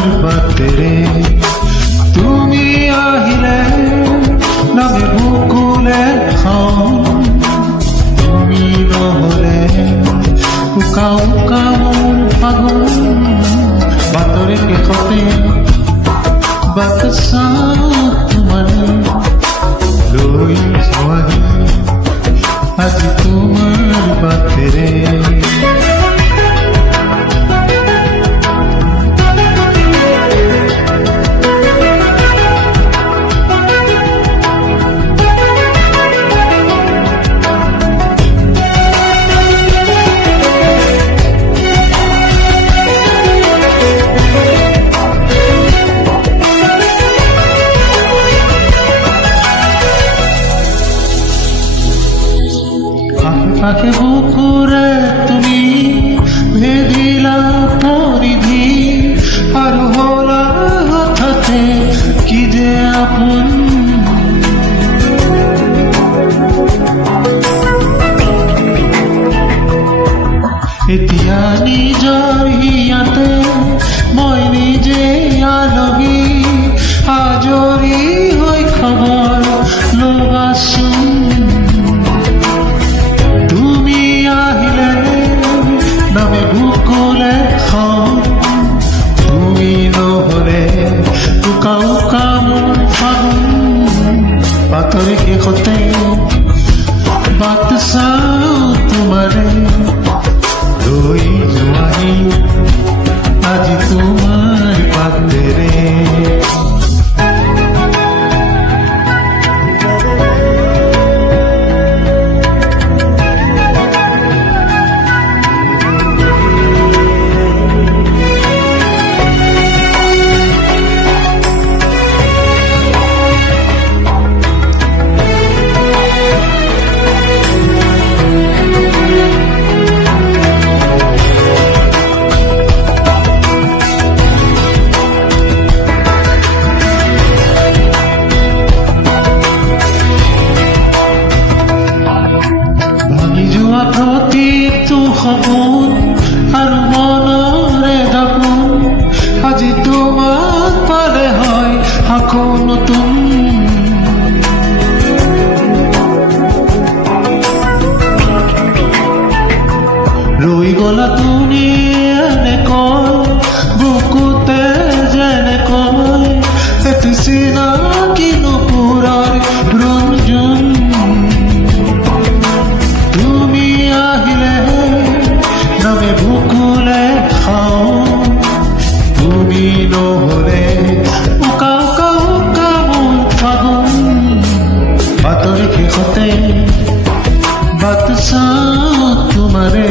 তোমার বাতেরে তুমি আহিলে নামে বুকুলে খাও তুমি নহলে উকা উকা পাগল বাতরে শেষতে বাট চাওঁ তোমাৰে লৈ যোৱাহি আজি তোমাৰ বাটেৰে আখে বুকুৰে তুমি ভেদিলা পৰিধি আৰ হলা হঠাতে কি যে আপন এতিয়া নিজৰ হিয়াতে মই নিজে আলগী আজৰি হৈ খবৰ লবাচোন নামে বুকুলে খাও তুমি নহলে উকা উকা মোৰ ফাগুন বাতৰি শেষতে বাট চাওঁ তোমাৰে লৈ যোৱাহি আজি তোমাৰ বাটেৰে প্ৰতিটো সপোন আৰু মনৰে দাপোন আজি তোমাক পালে হয় আকৌ নতুন ৰৈ গলা তুমি এনেকৈ বুকুতে যেনেকৈ এটি চিনাকি নুপুৰৰ ৰঞ্জন নামে বুকুলে খাও তুমি নহলে উকা উকা উকা মোৰ ফাগুন বাতৰি শেষতে বাট চাওঁ তোমাৰে